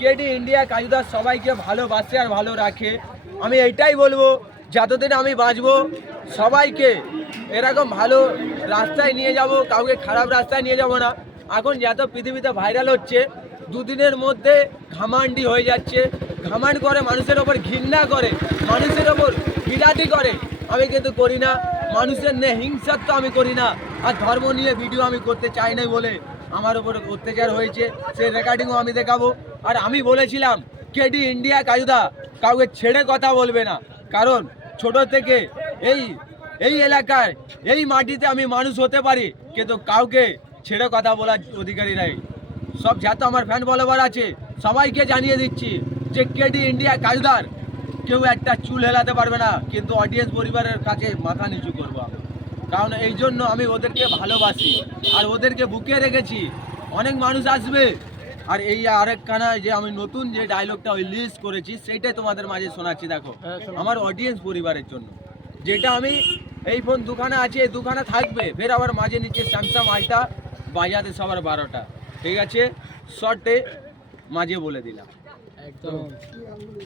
KD India কাজুদার সবাইকে ভালোবাসে আর ভালো রাখে। আমি এইটাই বলবো, যতদিন আমি বাঁচবো সবাইকে এরকম ভালো রাস্তায় নিয়ে যাব, কাউকে খারাপ রাস্তায় নিয়ে যাব না। এখন যত পৃথিবীতে ভাইরাল হচ্ছে, দুদিনের মধ্যে ঘামান্ডি হয়ে যাচ্ছে, ঘামান্ড করে, মানুষের ওপর ঘৃণা করে, মানুষের ওপর বিরাটি করে। আমি কিন্তু করি না, মানুষের নিয়ে হিংসাত্ব আমি করি না। আর ধর্ম নিয়ে ভিডিও আমি করতে চাই না বলে আমার উপর অত্যাচার হয়েছে, সেই রেকর্ডিংও আমি দেখাবো। আর আমি বলেছিলাম কেডি ইন্ডিয়া কাজুদা কাউকে ছেড়ে কথা বলবে না, কারণ ছোট থেকে এই এই এলাকায় এই মাটিতে আমি মানুষ হতে পারি, কিন্তু কাউকে ছেড়ে কথা বলার অধিকারী নাই। সব যত আমার ফ্যান ফলোয়ার আছে সবাইকে জানিয়ে দিচ্ছি যে কেডি ইন্ডিয়া কাজুদার কেউ একটা চুল হেলাতে পারবে না, কিন্তু অডিয়েন্স পরিবারের কাছে মাথা নিচু করবো আমি। কারণ এই জন্য আমি ওদেরকে ভালোবাসি আর ওদেরকে বুকে রেখেছি। অনেক মানুষ আসবে। আর এই আরেকখানা যে আমি নতুন যে ডায়লগটা ওই লিস্ট করেছি সেইটাই তোমাদের মাঝে শোনাচ্ছি। দেখো, আমার অডিয়েন্স পরিবারের জন্য, যেটা আমি এই ফোন দুখানা আছে, এই দুখানা থাকবে, ফের আবার মাঝে নিচে স্যামসাং আলটা বাজাতে সবার 12টা, ঠিক আছে? শর্টে মাঝে বলে দিলাম একদম।